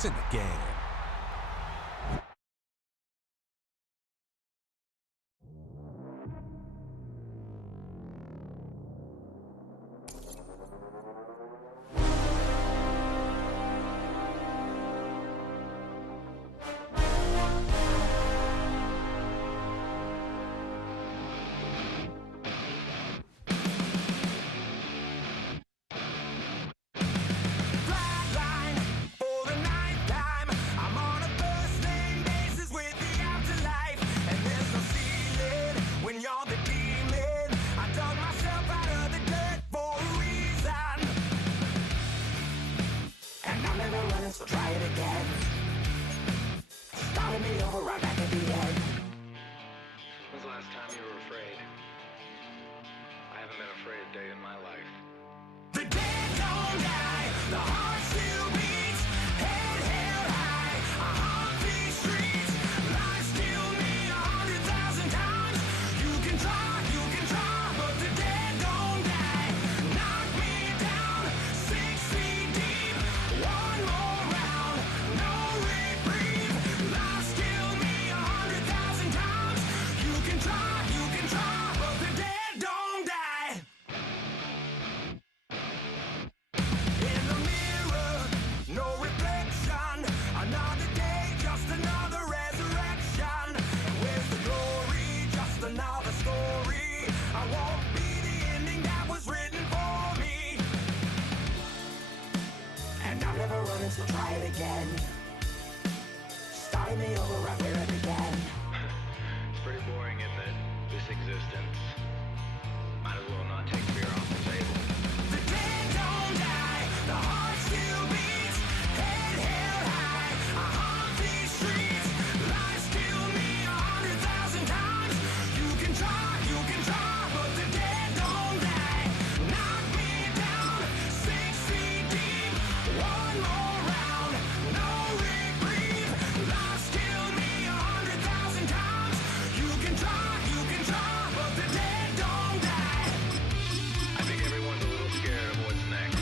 to the game. So try it again. Starting me over right back at the end. When's the last time you were afraid? I haven't been afraid a day in my life. The dead don't die, the heart still beats, head held high, I haunt these streets, lies kill me 100,000 times. You can try, but the dead don't die. Knock me down 6 feet deep, one more round, no reprieve. Lies kill me 100,000 times. You can try, but the dead don't die. In the mirror, no reflection. Another day, just another resurrection. Where's the glory? Just another story. I won't be the ending that was written for me. And I'm never running, so try it again. Starting me over right where it began. It's pretty boring, isn't it? This existence. Might as well not take fear off the table. The dead don't die, the heart still beats, head held high, I haunt these streets, lies kill me 100,000 times. You can try, but the dead don't die. Knock me down 6 feet deep, one more round, no reprieve. Lies kill me 100,000 times. You can try, but the dead don't die. I think everyone's a little scared of what's next.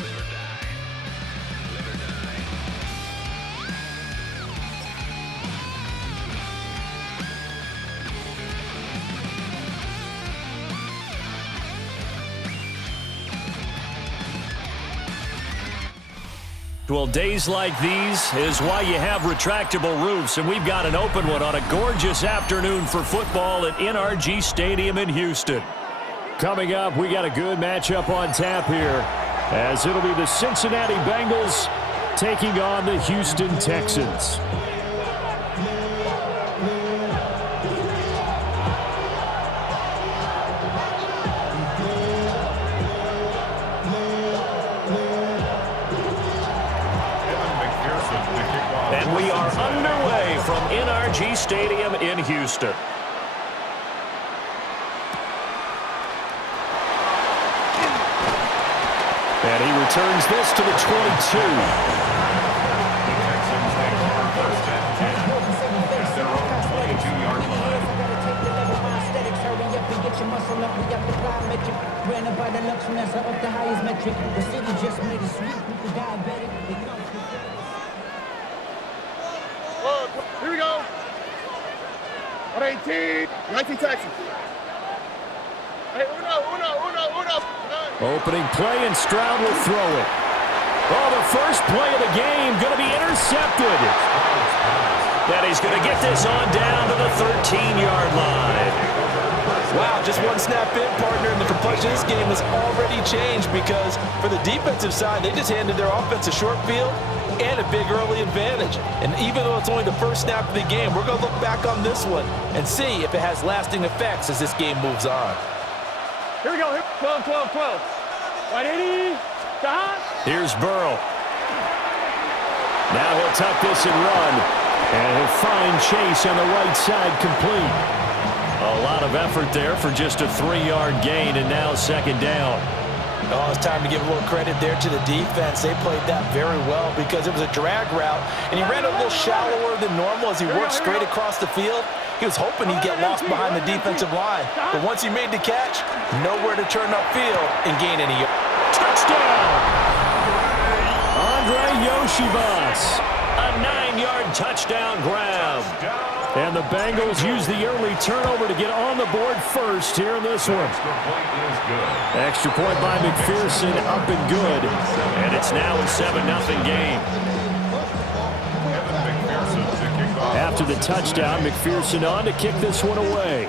Live or die. Live or die. Well, days like these is why you have retractable roofs, and we've got an open one on a gorgeous afternoon for football at NRG Stadium in Houston. Coming up, we got a good matchup on tap here, as it'll be the Cincinnati Bengals taking on the Houston Texans. And we are underway from NRG Stadium in Houston. And he returns this to the 22. Here we go. 118, 19 Texans. Hey, uno. Opening play, and Stroud will throw it. Oh, the first play of the game going to be intercepted. And he's going to get this on down to the 13-yard line. Wow, just one snap in, partner, and the complexion of this game has already changed because for the defensive side, they just handed their offense a short field and a big early advantage. And even though it's only the first snap of the game, we're going to look back on this one and see if it has lasting effects as this game moves on. Here we go. 12. 180. Stop. Here's Burrow. Now he'll tuck this and run. And he'll find Chase on the right side complete. A lot of effort there for just a 3-yard gain, and now second down. Oh, it's time to give a little credit there to the defense. They played that very well because it was a drag route, and he ran a little shallower than normal as he worked straight across the field. He was hoping he'd get lost behind the defensive line, but once he made the catch, nowhere to turn upfield and gain any yards. Touchdown! On Yoshivas. A 9-yard touchdown grab. And the Bengals use the early turnover to get on the board first here in this one. Extra point by McPherson, up and good. And it's now a 7-0 game. After the touchdown, McPherson on to kick this one away.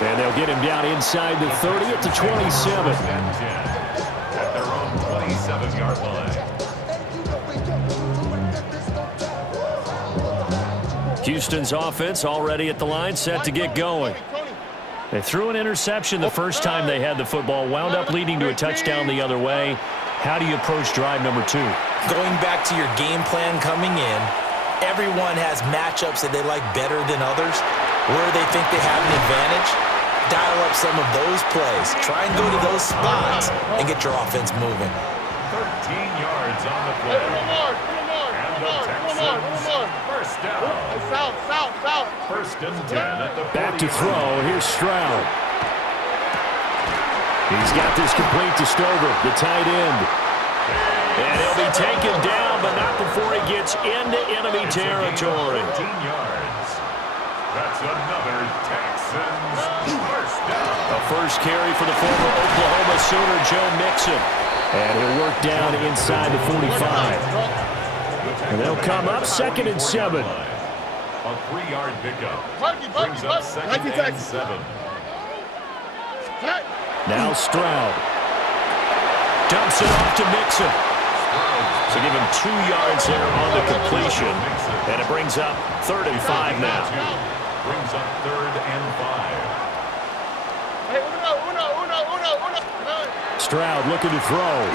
And they'll get him down inside the 30 at the 27. At their own 27-yard line. Houston's offense already at the line, set to get going. They threw an interception the first time they had the football, wound up leading to a touchdown the other way. How do you approach drive number 2? Going back to your game plan coming in, everyone has matchups that they like better than others, where they think they have an advantage. Dial up some of those plays. Try and go to those spots and get your offense moving. 13 yards on the play. And the Texans, first down. South. First and 10 at the 40. Back to throw. Here's Stroud. He's got this complete to Stover, the tight end. And he'll be taken down, but not before he gets into enemy territory. 13 yards. That's another Texans first down. A first carry for the former Oklahoma Sooner, Joe Mixon. And he'll work down inside the 45. And they'll come up 2nd and 7. A 3-yard pickup. Brings up 2nd and 7. Now Stroud. Dumps it off to Mixon. So give him 2 yards there on the completion. And it brings up 3rd and 5 now. Brings up 3rd and 5. Stroud looking to throw.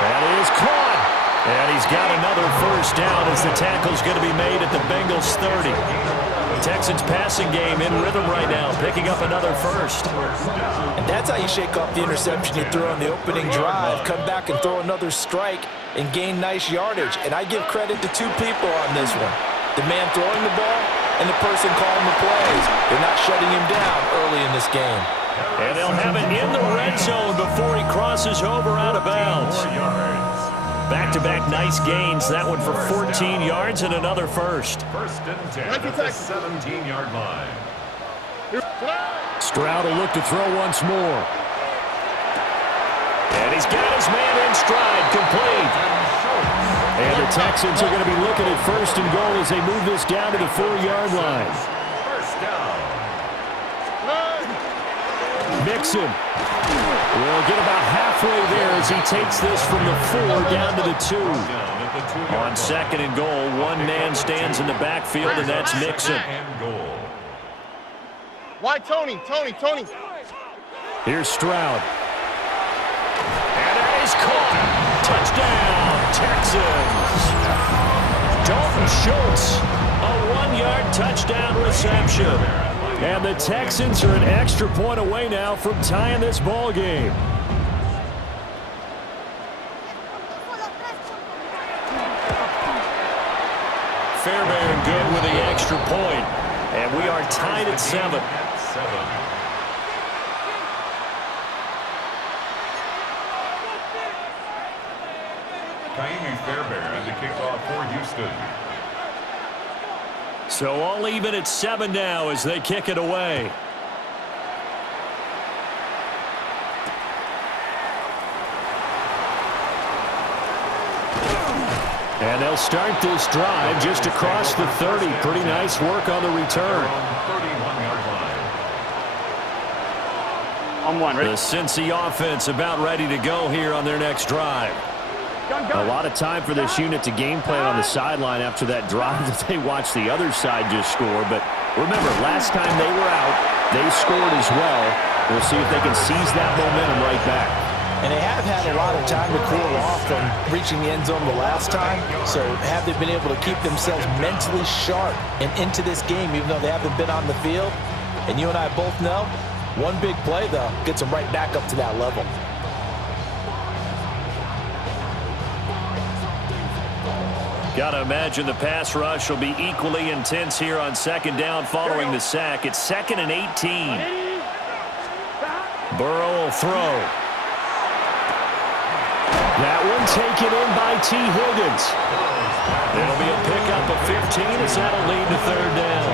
That is caught. And he's got another first down as the tackle's going to be made at the Bengals 30. The Texans passing game in rhythm right now, picking up another first. And that's how you shake off the interception you threw on the opening drive. Come back and throw another strike and gain nice yardage. And I give credit to 2 people on this one. The man throwing the ball and the person calling the plays. They're not shutting him down early in this game. And they'll have it in the red zone before he crosses over out of bounds. Back-to-back nice gains. That one for 14 yards and another first. First and 10 at the 17-yard line. Stroud will look to throw once more. And he's got his man in stride, complete. And the Texans are going to be looking at 1st and goal as they move this down to the 4-yard line. First down. Mixon will get about halfway there as he takes this from the 4 down to the 2. On 2nd and goal, one man stands in the backfield, and that's Mixon. Why Tony? Here's Stroud. And that is caught. Touchdown, Texans. Dalton Schultz, a 1-yard touchdown reception. And the Texans are an extra point away now from tying this ball game. Fairbairn good with the extra point. And we are tied at 7. Kaimi Fairbairn to kick off for Houston. So all even at 7 now as they kick it away. And they'll start this drive just across the 30. Pretty nice work on the return. I'm one, ready? The Cincy offense about ready to go here on their next drive. A lot of time for this unit to game plan on the sideline after that drive that they watched the other side just score. But remember, last time they were out, they scored as well. We'll see if they can seize that momentum right back. And they have had a lot of time to cool off from reaching the end zone the last time. So have they been able to keep themselves mentally sharp and into this game, even though they haven't been on the field? And you and I both know, one big play, though, gets them right back up to that level. Got to imagine the pass rush will be equally intense here on second down following the sack. It's 2nd and 18. Burrow will throw. That one taken in by T. Higgins. It'll be a pickup of 15 as that'll lead to third down.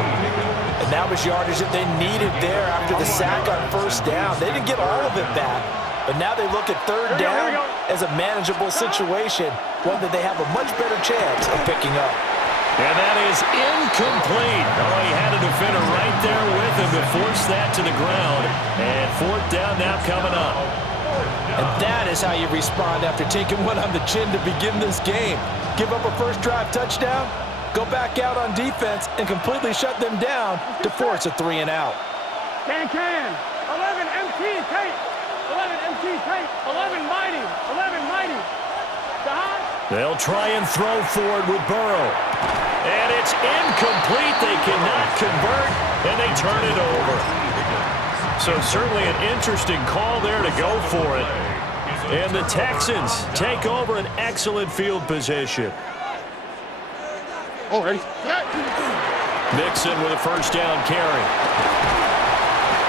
And that was yardage that they needed there after the sack on first down. They didn't get all of it back, but now they look at third down as a manageable situation, one that they have a much better chance of picking up. And that is incomplete. Oh, he had a defender right there with him to force that to the ground. And fourth down now coming up. And that is how you respond after taking one on the chin to begin this game. Give up a first drive touchdown, go back out on defense, and completely shut them down to force a 3 and out. Can. 11 MT tape. 11 MT tape. 11 mighty. 11 mighty. Don. They'll try and throw forward with Burrow. And it's incomplete. They cannot convert, and they turn it over. So certainly an interesting call there to go for it. And the Texans take over an excellent field position. Oh, ready. Mixon with a first down carry.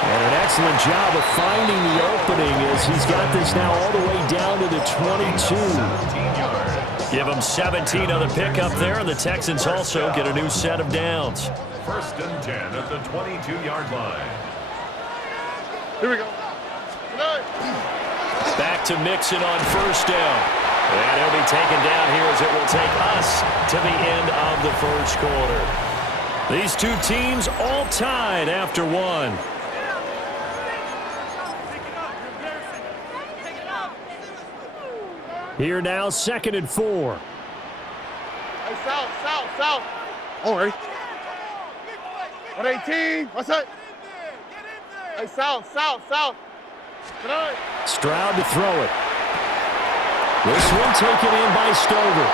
And an excellent job of finding the opening as he's got this now all the way down to the 22. Give them 17 on the pickup there, and the Texans also get a new set of downs. 1st and 10 at the 22-yard line. Here we go. Back to Mixon on first down. And he'll be taken down here as it will take us to the end of the first quarter. These two teams all tied after one. Here now, 2nd and 4. Hey, south. Oh, ready. 118. What's that? Hey, south. Tonight. Stroud to throw it. This one taken in by Stover.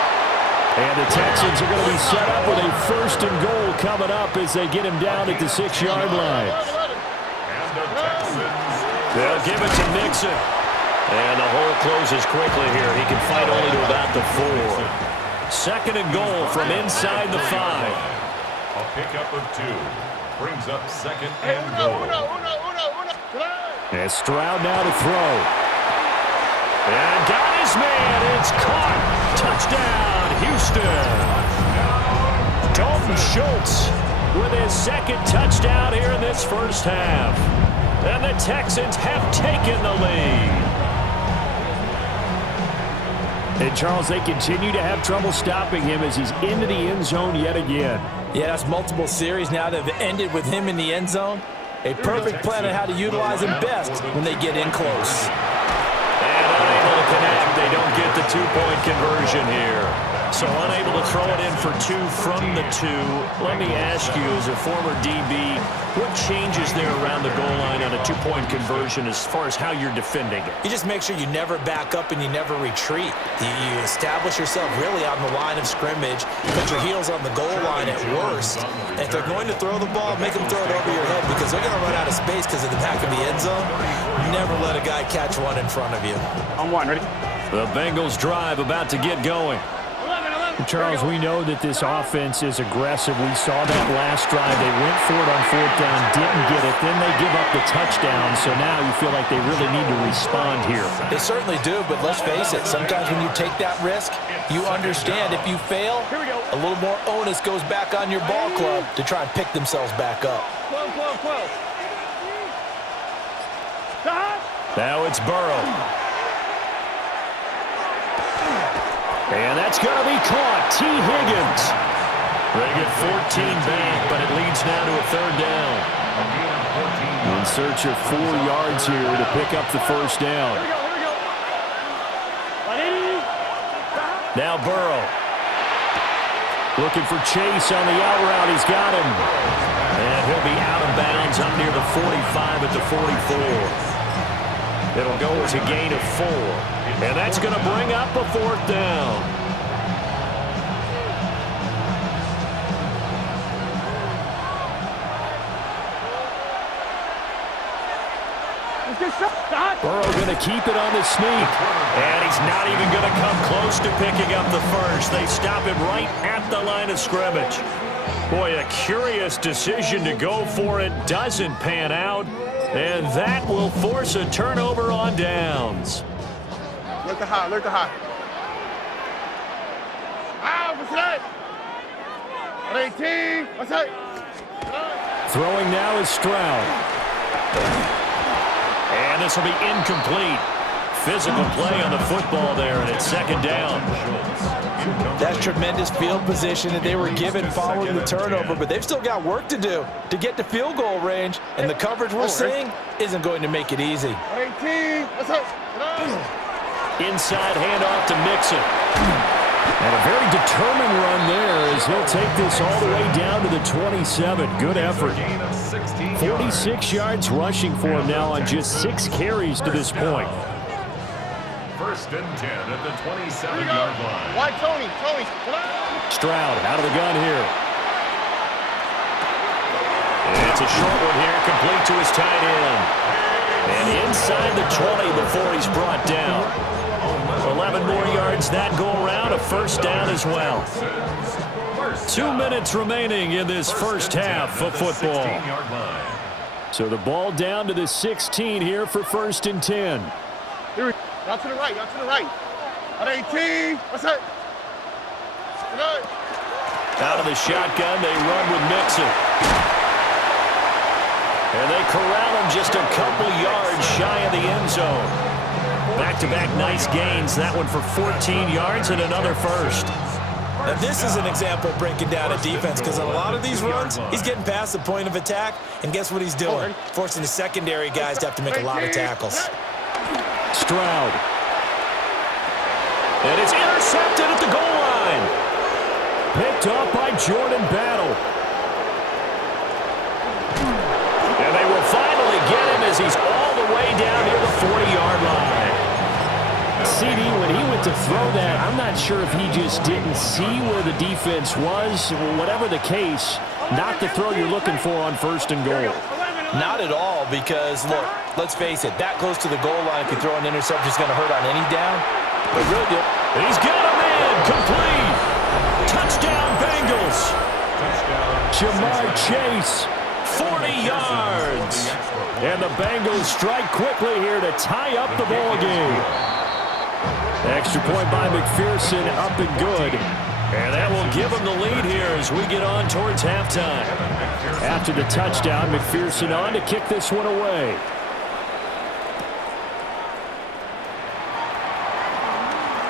And the Texans are going to be set up with a 1st and goal coming up as they get him down at the 6-yard line. And the Texans. They'll give it to Mixon. And the hole closes quickly here. He can fight only to about the 4. 2nd and goal from inside the 5. A pickup of 2 brings up 2nd and goal. And Stroud now to throw. And got his man. It's caught. Touchdown, Houston. Dalton Schultz with his 2nd touchdown here in this first half. And the Texans have taken the lead. And, Charles, they continue to have trouble stopping him as he's into the end zone yet again. Yeah, that's multiple series now that have ended with him in the end zone. A perfect plan on how to utilize him best when they get in close. And unable to connect. They don't get the 2-point conversion here. So unable to throw it in for 2 from the 2. Let me ask you, as a former DB, what changes there around the goal line on a 2-point conversion as far as how you're defending it? You just make sure you never back up and you never retreat. You establish yourself really on the line of scrimmage, put your heels on the goal line at worst. And if they're going to throw the ball, make them throw it over your head because they're going to run out of space because of the back of the end zone. Never let a guy catch one in front of you. On 1, ready. The Bengals drive about to get going. Charles, we know that this offense is aggressive. We saw that last drive. They went for it on 4th down, didn't get it. Then they give up the touchdown. So now you feel like they really need to respond here. They certainly do, but let's face it. Sometimes when you take that risk, you understand if you fail, a little more onus goes back on your ball club to try and pick themselves back up. 12. Now it's Burrow. And that's going to be caught. T. Higgins. They get 14 back, but it leads now to a 3rd down. In search of 4 yards here to pick up the first down. Now Burrow. Looking for Chase on the out route. He's got him. And he'll be out of bounds up near the 45 at the 44. It'll go as a gain of 4. And that's going to bring up a 4th down. Just shot. Burrow going to keep it on the sneak. And he's not even going to come close to picking up the first. They stop him right at the line of scrimmage. Boy, a curious decision to go for it. Doesn't pan out. And that will force a turnover on downs. Look the high, look the high. What's that? 18, what's that? Throwing now is Stroud. And this will be incomplete. Physical play on the football there, and it's second down. That's tremendous field position that they were given following the turnover, but they've still got work to do to get to field goal range, and the coverage we're seeing isn't going to make it easy. 18, what's that? Inside handoff to Mixon. And a very determined run there as he'll take this all the way down to the 27. Good effort. 46 yards rushing for him now on just 6 carries to this point. First and 10 at the 27-yard line. Why Tony? Stroud out of the gun here. And it's a short one here, complete to his tight end. And inside the 20 before he's brought down. 11 more yards that go around, a first down as well. 2 minutes remaining in this first half of football. So the ball down to the 16 here for first and 10. Here we go. Y'all to the right, y'all to the right. At 18, what's that? Out of the shotgun, they run with Mixon. And they corral him just a couple yards shy of the end zone. Back-to-back nice gains. That one for 14 yards and another first. Now this is an example of breaking down a defense, because a lot of these runs, he's getting past the point of attack, and guess what he's doing? Forcing the secondary guys to have to make a lot of tackles. Stroud. And it's intercepted at the goal line. Picked up by Jordan Battle. And they will finally get him as he's all the way down near the 40-yard line. CD, when he went to throw that, I'm not sure if he just didn't see where the defense was. Whatever the case, not the throw you're looking for on first and goal. Not at all, because, look, let's face it, that close to the goal line, if you throw an interception, is going to hurt on any down. But really good. He's got a man complete. Touchdown, Bengals. Jamar Chase, 40 yards. And the Bengals strike quickly here to tie up the ball game. Extra point by McPherson, up and good. And that will give them the lead here as we get on towards halftime. After the touchdown, McPherson on to kick this one away.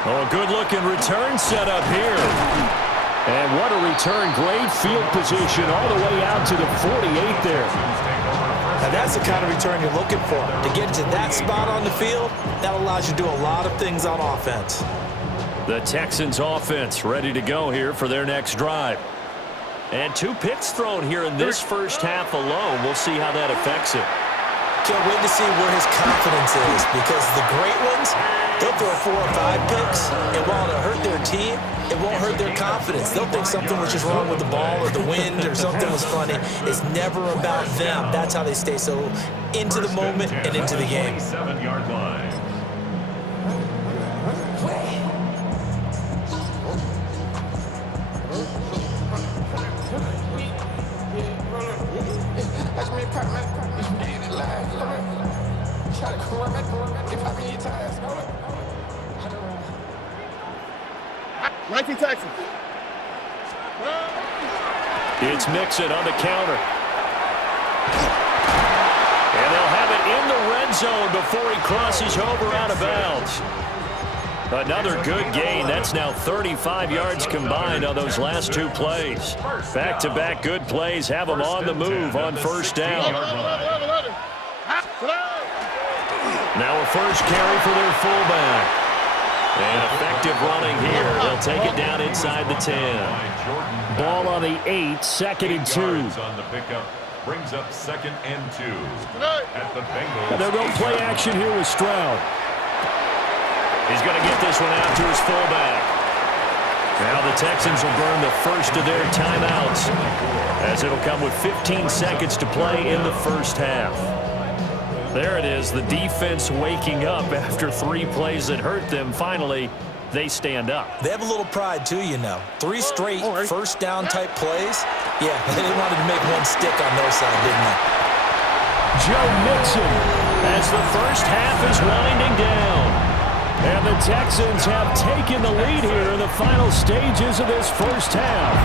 Oh, good-looking return set up here. And what a return. Great field position all the way out to the 48 there. Now that's the kind of return you're looking for. To get to that spot on the field, that allows you to do a lot of things on offense. The Texans offense ready to go here for their next drive. And 2 picks thrown here in this first half alone. We'll see how that affects it. Can't wait to see where his confidence is, because the great ones, they'll throw 4 or 5 picks, and while it'll hurt their team, it won't hurt their confidence. They'll think something was just wrong with the ball or the wind or something was funny. It's never about them. That's how they stay so into the moment and into the game. 7-yard line. Texans. It's Mixon on the counter. And they'll have it in the red zone before he crosses over out of bounds. Another good gain. That's now 35 yards combined on those last 2 plays. Back-to-back good plays have them on the move on first down. Now a first carry for their fullback. And effective running here. They'll take it down inside the 10. Ball on the 8, second and 2. On the pickup brings up second and 2 at the Bengals. They'll go play action here with Stroud. He's going to get this one out to his fullback. Now the Texans will burn the first of their timeouts, as it'll come with 15 seconds to play in the first half. There it is, the defense waking up after 3 plays that hurt them. Finally, they stand up. They have a little pride, too, you know. 3 straight first down type plays. Yeah, they wanted to make one stick on their side, didn't they? Joe Mixon as the first half is winding down. And the Texans have taken the lead here in the final stages of this first half.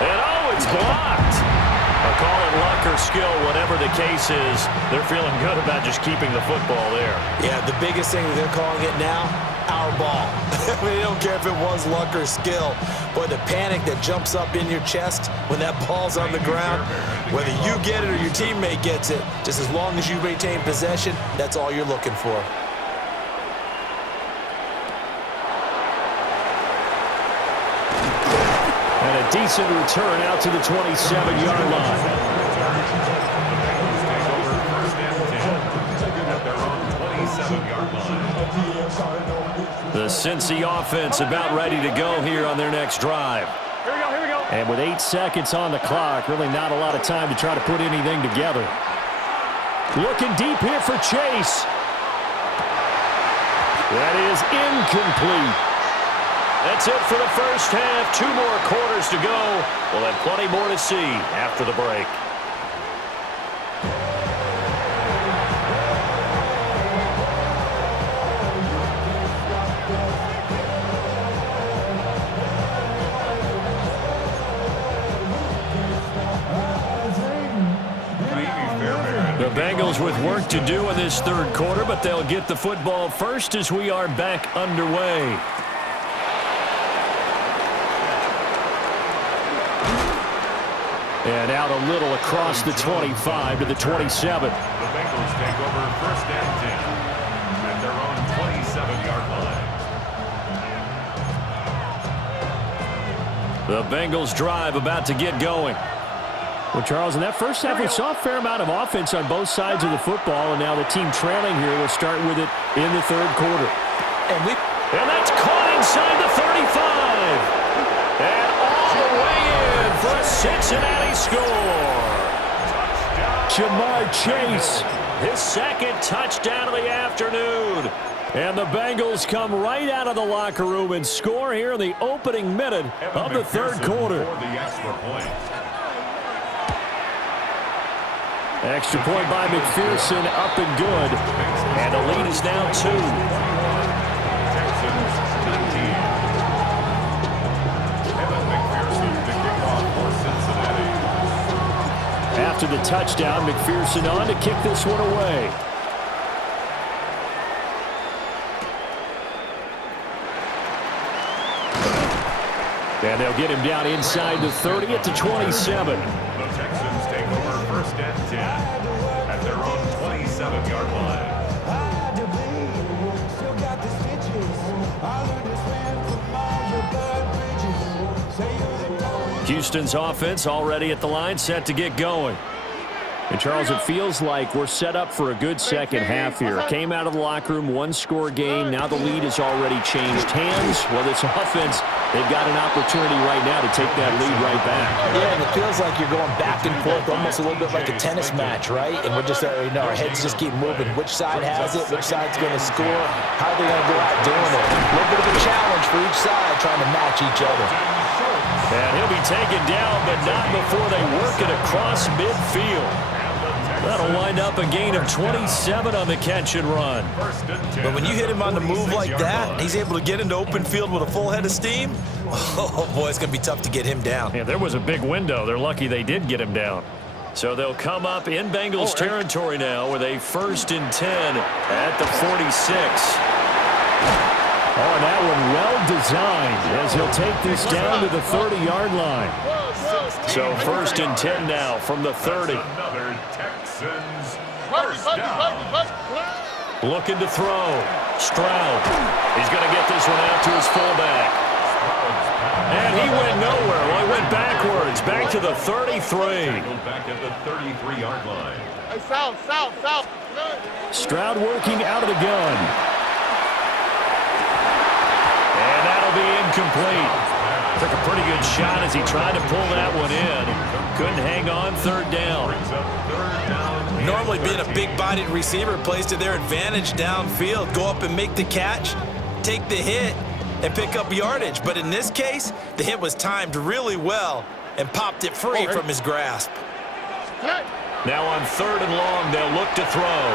And oh, it's blocked. I'll call it luck or skill, whatever the case is. They're feeling good about just keeping the football there. Yeah, the biggest thing that they're calling it now, our ball. I mean, they don't care if it was luck or skill. But the panic that jumps up in your chest when that ball's on the ground, whether you get it or your teammate gets it, just as long as you retain possession, that's all you're looking for. And a decent return out to the 27-yard line. The Cincy offense about ready to go here on their next drive. Here we go, here we go. And with 8 seconds on the clock, really not a lot of time to try to put anything together. Looking deep here for Chase. That is incomplete. That's it for the first half. 2 more quarters to go. We'll have plenty more to see after the break. The Bengals with work to do in this third quarter, but they'll get the football first as we are back underway. And out a little across the 25 to the 27. The Bengals take over first and 10 at their own 27-yard line. The Bengals drive about to get going. Well, Charles, in that first half, we saw a fair amount of offense on both sides of the football, and now the team trailing here will start with it in the third quarter. And that's caught inside the 35. And all the way in for a Cincinnati score. Jamar Chase. His second touchdown of the afternoon. And the Bengals come right out of the locker room and score here in the opening minute of the third quarter. For the extra point. Extra point by McPherson, up and good. And the lead is now 2. Texans 19. Evan McPherson to kick off for Cincinnati. After the touchdown, McPherson on to kick this one away. And they'll get him down inside the 30 at the 27. The Texans take over first and 10 at their own 27-yard line. Houston's offense already at the line, set to get going. And, Charles, it feels like we're set up for a good second half here. Came out of the locker room, one-score game. Now the lead has already changed hands. Well, this offense, they've got an opportunity right now to take that lead right back. Yeah, and it feels like you're going back and forth, almost a little bit like a tennis match, right? And we're just, our heads just keep moving. Which side has it? Which side's going to score? How are they going to go out doing it? A little bit of a challenge for each side, trying to match each other. And he'll be taken down, but not before they work it across midfield. That'll wind up a gain of 27 on the catch and run. But when you hit him on the move like that, he's able to get into open field with a full head of steam. Oh, boy, it's going to be tough to get him down. Yeah, there was a big window. They're lucky they did get him down. So they'll come up in Bengals territory now with a 1st and 10 at the 46. Oh, and that one well designed as he'll take this down to the 30-yard line. So 1st and 10 now from the 30. Another Texans first down. Looking to throw. Stroud. He's going to get this one out to his fullback. And he went nowhere. Well, he went backwards. Back to the 33. Back at the 33-yard line. Hey, south. Stroud working out of the gun. And that'll be incomplete. Took a pretty good shot as he tried to pull that one in. Couldn't hang on 3rd down. normally being a big-bodied receiver plays to their advantage downfield. Go up and make the catch, take the hit, and pick up yardage. But in this case, the hit was timed really well and popped it free from his grasp. Now on 3rd and long, they'll look to throw.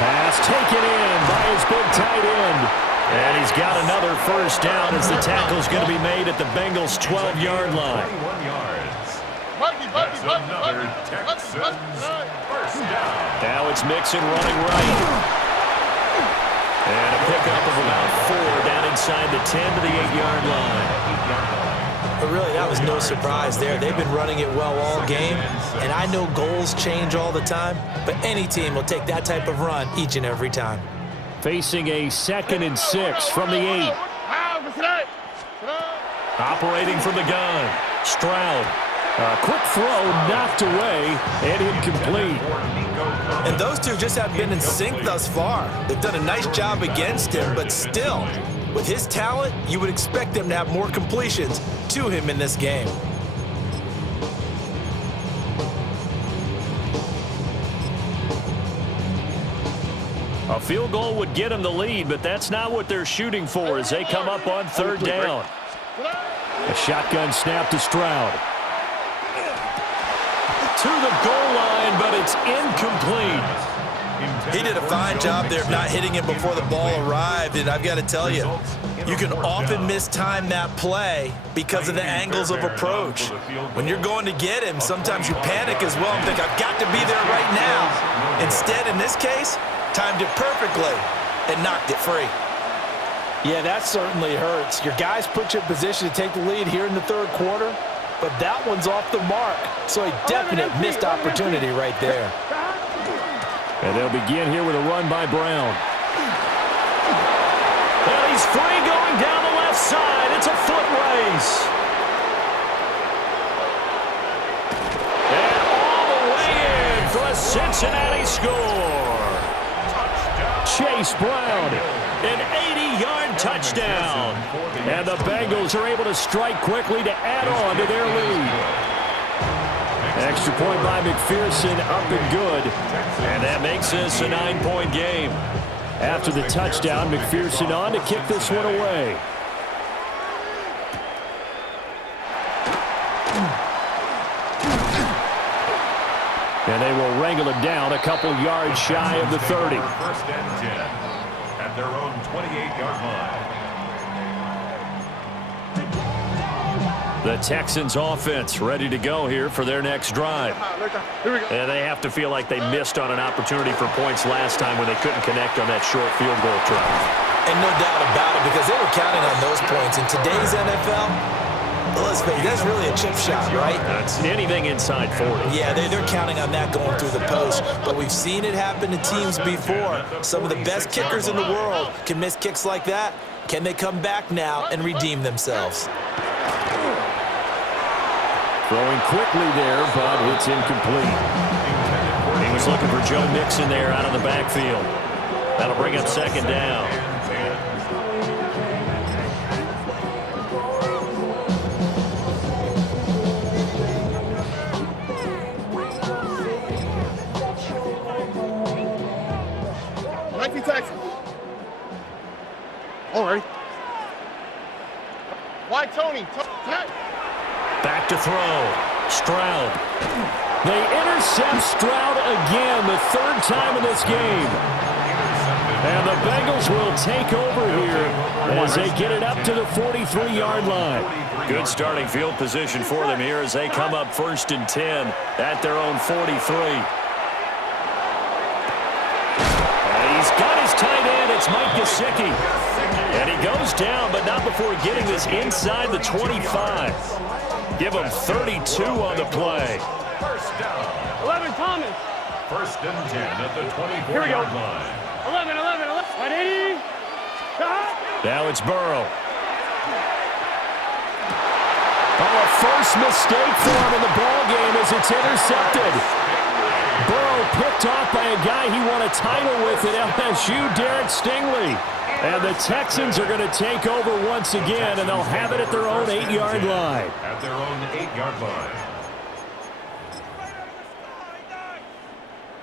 Pass taken in by his big tight end. And he's got another first down as the tackle's going to be made at the Bengals' 12-yard line. 21 yards. That's another Texans first down. Now it's Mixon running right. And a pickup of about 4 down inside the 10 to the 8-yard line. But really, that was no surprise there. They've been running it well all game, and I know goals change all the time, but any team will take that type of run each and every time. Facing a 2nd and 6 from the 8. Operating from the gun, Stroud. A quick throw knocked away and incomplete. And those two just have been in sync thus far. They've done a nice job against him, but still, with his talent, you would expect them to have more completions to him in this game. A field goal would get them the lead, but that's not what they're shooting for as they come up on 3rd down. A shotgun snap to Stroud. To the goal line, but it's incomplete. He did a fine job there of not hitting him before the ball arrived, and I've got to tell you, you can often mistime that play because of the angles of approach. When you're going to get him, sometimes you panic as well and think, I've got to be there right now. Instead, in this case, timed it perfectly and knocked it free. Yeah, that certainly hurts. Your guys put you in position to take the lead here in the 3rd quarter, but that one's off the mark. So a definite missed opportunity right there. And they'll begin here with a run by Brown. Well, he's free going down the left side. It's a foot race. And all the way in for a Cincinnati score. Chase Brown, an 80-yard touchdown. and the Bengals are able to strike quickly to add on to their lead. Extra point by McPherson, up and good. And that makes this a 9-point game. After the touchdown, McPherson on to kick this one away. And they will wrangle him down a couple yards shy of the 30. First and 10 at their own 28-yard line. The Texans offense ready to go here for their next drive. And they have to feel like they missed on an opportunity for points last time when they couldn't connect on that short field goal try. And no doubt about it, because they were counting on those points. In today's NFL, let's face it, that's really a chip shot, right? That's anything inside 40. Yeah, they're counting on that going through the post. But we've seen it happen to teams before. Some of the best kickers in the world can miss kicks like that. Can they come back now and redeem themselves? Throwing quickly there, but it's incomplete. He was looking for Joe Mixon there out of the backfield. That'll bring up second down. Nike Texans. All right. Why Tony? Back to throw. Stroud. They intercept Stroud again, the third time in this game. And the Bengals will take over here as they get it up to the 43-yard line. Good starting field position for them here as they come up first and 10 at their own 43. And he's got his tight end. It's Mike Gesicki. And he goes down, but not before getting this inside the 25. Give him 32 on the play. First down. 11 Thomas. First and 10 at the Here we go. 24-yard line. 11. Ready? Stop. Now it's Burrow. Oh, a first mistake for him in the ball game as it's intercepted. Burrow picked off by a guy he won a title with at LSU, Derek Stingley. And the Texans are going to take over once again, and they'll have it at their own 8-yard line. At their own 8-yard line.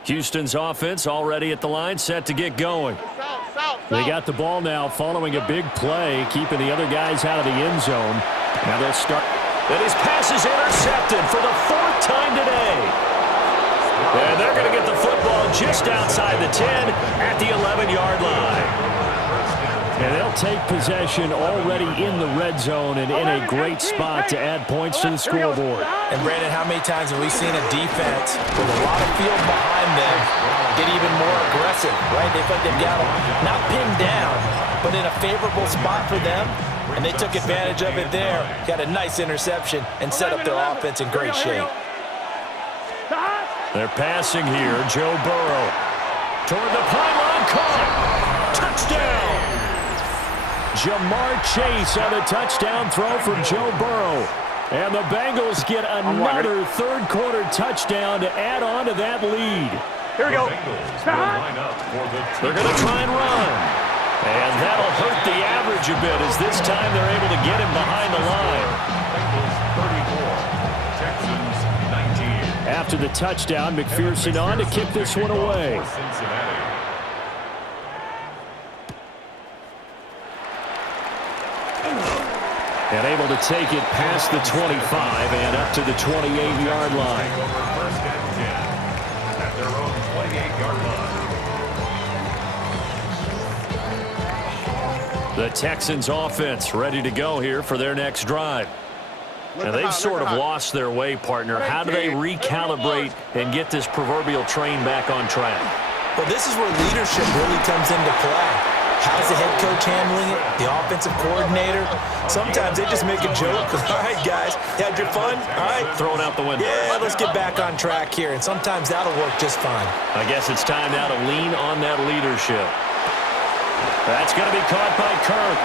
Houston's offense already at the line, set to get going. They got the ball now following a big play, keeping the other guys out of the end zone. Now they'll start. And his pass is intercepted for the 4th time today. And they're going to get the football just outside the 10 at the 11-yard line. And they'll take possession already in the red zone and in a great spot to add points to the scoreboard. And Brandon, how many times have we seen a defense with a lot of field behind them get even more aggressive, right? They feel like they've got them not pinned down, but in a favorable spot for them, and they took advantage of it there. Got a nice interception and set up their offense in great shape. They're passing here. Joe Burrow toward the pylon, caught. Touchdown! Jamar Chase on a touchdown throw from Joe Burrow. And the Bengals get another third-quarter touchdown to add on to that lead. Here we go. They're going to try and run. And that'll hurt the average a bit as this time they're able to get him behind the line. After the touchdown, McPherson on to kick this one away. And able to take it past the 25 and up to the 28-yard line. First and 10 at their own 28-yard line. The Texans offense ready to go here for their next drive. Now they've sort of lost their way, partner. How do they recalibrate and get this proverbial train back on track? Well, this is where leadership really comes into play. How's the head coach handling it? The offensive coordinator? Sometimes they just make a joke. All right, guys, you had your fun? All right. Throw it out the window. Yeah, let's get back on track here. And sometimes that'll work just fine. I guess it's time now to lean on that leadership. That's going to be caught by Kirk.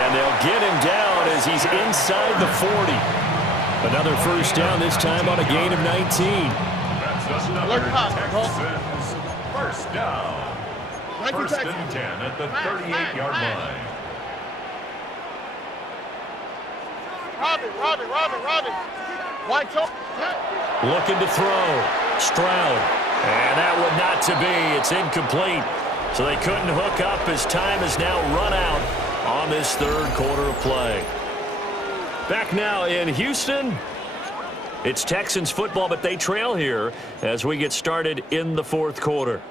And they'll get him down as he's inside the 40. Another first down, this time on a gain of 19. That's another Texans first down. First and 10 at the 38-yard line. Robbie. White top. Looking to throw. Stroud. And that would not to be. It's incomplete. So they couldn't hook up as time has now run out on this third quarter of play. Back now in Houston. It's Texans football, but they trail here as we get started in the fourth quarter.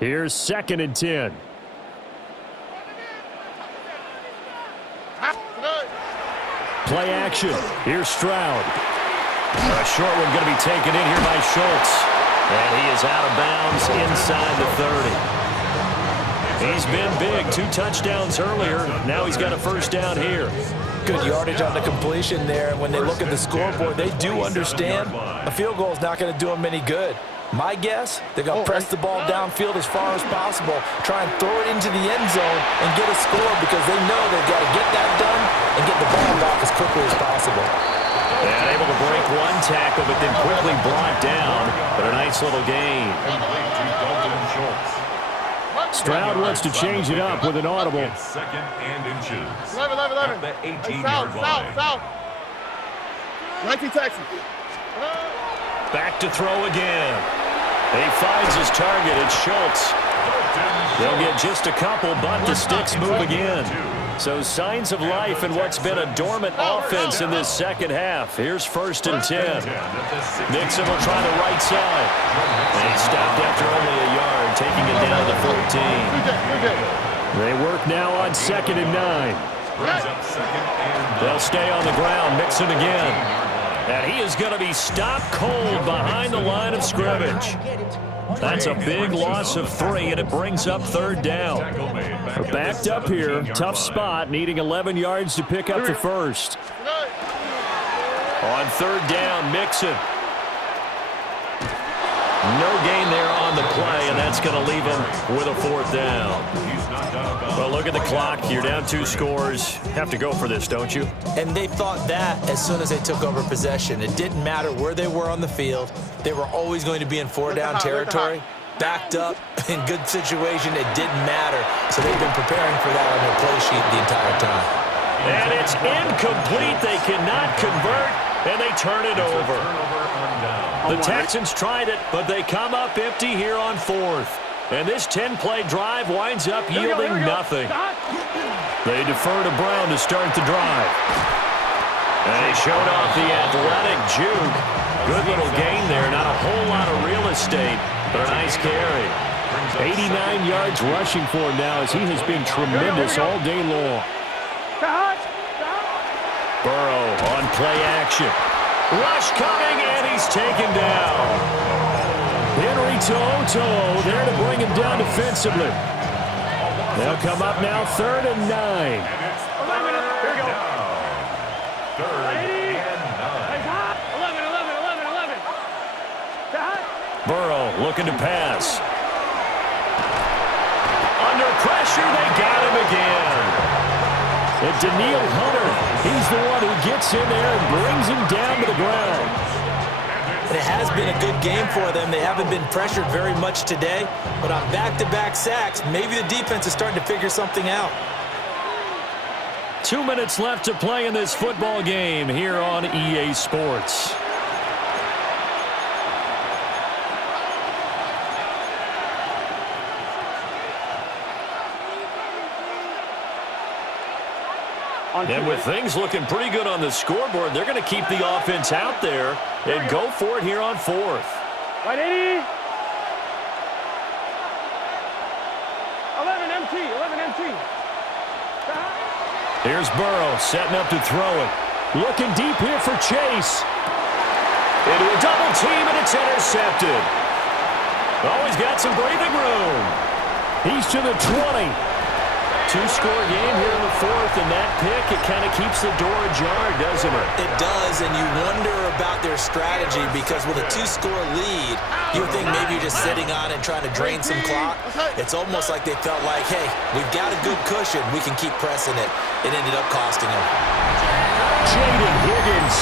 Here's 2nd and 10. Play action. Here's Stroud. A short one going to be taken in here by Schultz. And he is out of bounds inside the 30. He's been big. 2 touchdowns earlier. Now he's got a first down here. Good yardage on the completion there. And when they look at the scoreboard, they do understand a field goal is not going to do them any good. My guess, they're going to press the ball downfield as far as possible, try and throw it into the end zone and get a score because they know they've got to get that done and get the ball back as quickly as possible. And able to break one tackle, but then quickly brought down. But a nice little gain. Stroud wants to change it up with an audible. Second and inches. 11. At the 18-yard line. South. 19 Texans. Back to throw again. He finds his target. It's Schultz. They'll get just a couple, but the sticks move again. So signs of life in what's been a dormant offense in this second half. Here's 1st and 10. Nixon will try the right side. And he stopped after only a yard, taking it down to the 14. They work now on 2nd and 9. They'll stay on the ground. Mixon again. And he is going to be stopped cold behind the line of scrimmage. That's a big loss of 3, and it brings up 3rd down. We're backed up here. Tough spot, needing 11 yards to pick up the first. On 3rd down, Mixon. No gain there on the play, and that's going to leave him with a 4th down. Well, look at the clock. You're down 2 scores. Have to go for this, don't you? And they thought that as soon as they took over possession. It didn't matter where they were on the field. They were always going to be in 4-down territory. Backed up, in good situation, it didn't matter. So they've been preparing for that on their play sheet the entire time. And it's incomplete. They cannot convert. and they turn it over. Turnover on down. The Texans tried it, but they come up empty here on 4th. And this 10-play drive winds up yielding nothing. They defer to Brown to start the drive. And they showed off the athletic juke. Good little gain there. Not a whole lot of real estate, but a nice carry. 89 yards rushing for him now as he has been tremendous all day long. Burrow on play action. Rush coming, and he's taken down. Henry To'o there to bring him down defensively. They'll come up now 3rd and 9. Here we go. Third and 9. 11. Burrow looking to pass. Under pressure, they got him again. And Daniil Hunter, he's the one who gets in there and brings him down to the ground. It has been a good game for them. They haven't been pressured very much today, but on back-to-back sacks, maybe the defense is starting to figure something out. 2 minutes left to play in this football game here on EA Sports. And with things looking pretty good on the scoreboard, they're going to keep the offense out there and go for it here on 4th. Right, 80. 11 MT. 11 MT. Here's Burrow setting up to throw it. Looking deep here for Chase. Into a double team, and it's intercepted. Always got some breathing room. He's to the 20. Two-score game here in the 4th, and that pick, it kind of keeps the door ajar, doesn't it? It does, and you wonder about their strategy because with a 2-score lead, you think maybe you're just sitting on and trying to drain some clock. It's almost like they felt like, hey, we've got a good cushion. We can keep pressing it. It ended up costing them. Jaden Higgins,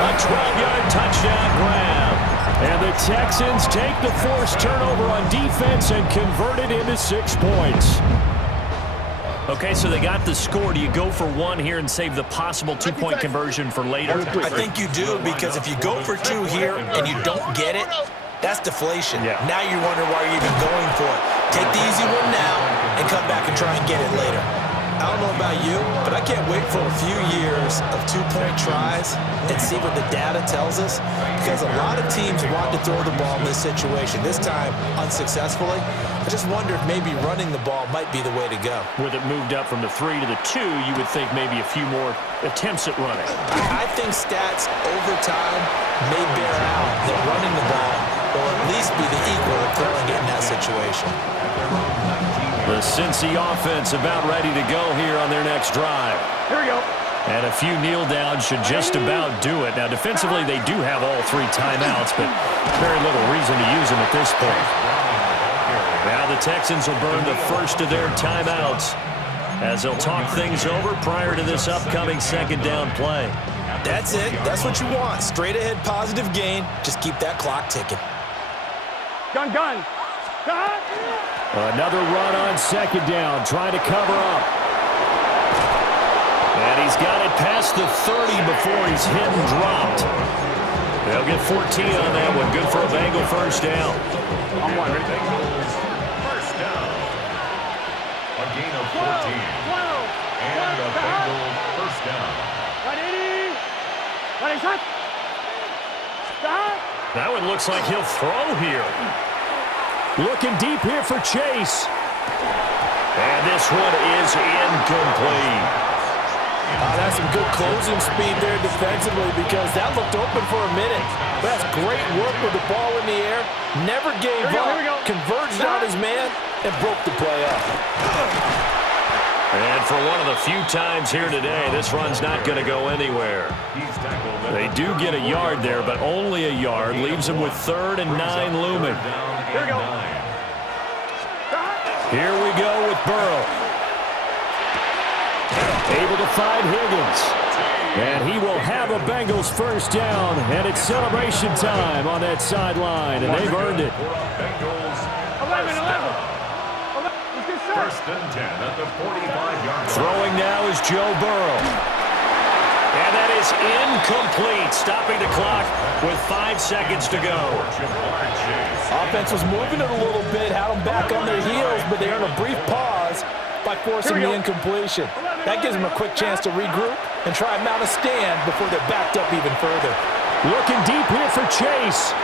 A 12-yard touchdown grab. and the Texans take the forced turnover on defense and convert it into 6 points. Okay, so they got the score. Do you go for one here and save the possible 2-point conversion for later? I think you do, because if you go for 2 here and you don't get it, that's deflation. Yeah. Now you wonder why you're even going for it. Take the easy one now and come back and try and get it later. I don't know about you, but I can't wait for a few years of 2-point tries and see what the data tells us, because a lot of teams want to throw the ball in this situation, this time unsuccessfully. I just wonder if maybe running the ball might be the way to go. With it moved up from the 3 to the 2, you would think maybe a few more attempts at running. I think stats over time may bear out that running the ball will at least be the equal of throwing it in that situation. The Cincy offense about ready to go here on their next drive. Here we go. And a few kneel downs should just about do it. Now, defensively, they do have all 3 timeouts, but very little reason to use them at this point. Now the Texans will burn the first of their timeouts as they'll talk things over prior to this upcoming 2nd down play. That's it. That's what you want. Straight ahead positive gain. Just keep that clock ticking. Gun. Another run on 2nd down, trying to cover up. And he's got it past the 30 before he's hit and dropped. They'll get 14 on that one. Good for a Bengal first down. I'm wondering. First down. A gain of 14. And a Bengal first down. Right, 80. Right, shot. That one looks like he'll throw here. Looking deep here for Chase. And this one is incomplete. That's some good closing speed there defensively, because that looked open for a minute. That's great work with the ball in the air. Never gave Here we go. up. Converged on his man and broke the play up. And for one of the few times here today, this run's not going to go anywhere. He's tackled. They do get a yard there, but only a yard. Leaves them with 3rd and 9 looming. Here we go. Here we go with Burrow. Able to find Higgins. And he will have a Bengals first down, and it's celebration time on that sideline, and they've earned it. Bengals 11. first and 10 at the 45-yard line. Throwing now is Joe Burrow. And that is pass incomplete, stopping the clock with 5 seconds to go. Offense was moving it a little bit, had them back on their heels, but they earned a brief pause by forcing the incompletion. That gives them a quick chance to regroup and try and mount a stand before they're backed up even further. Looking deep here for Chase.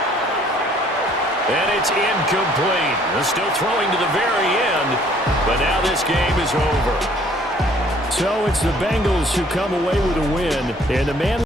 And it's incomplete. They're still throwing to the very end, but now this game is over. So it's the Bengals who come away with a win, and the man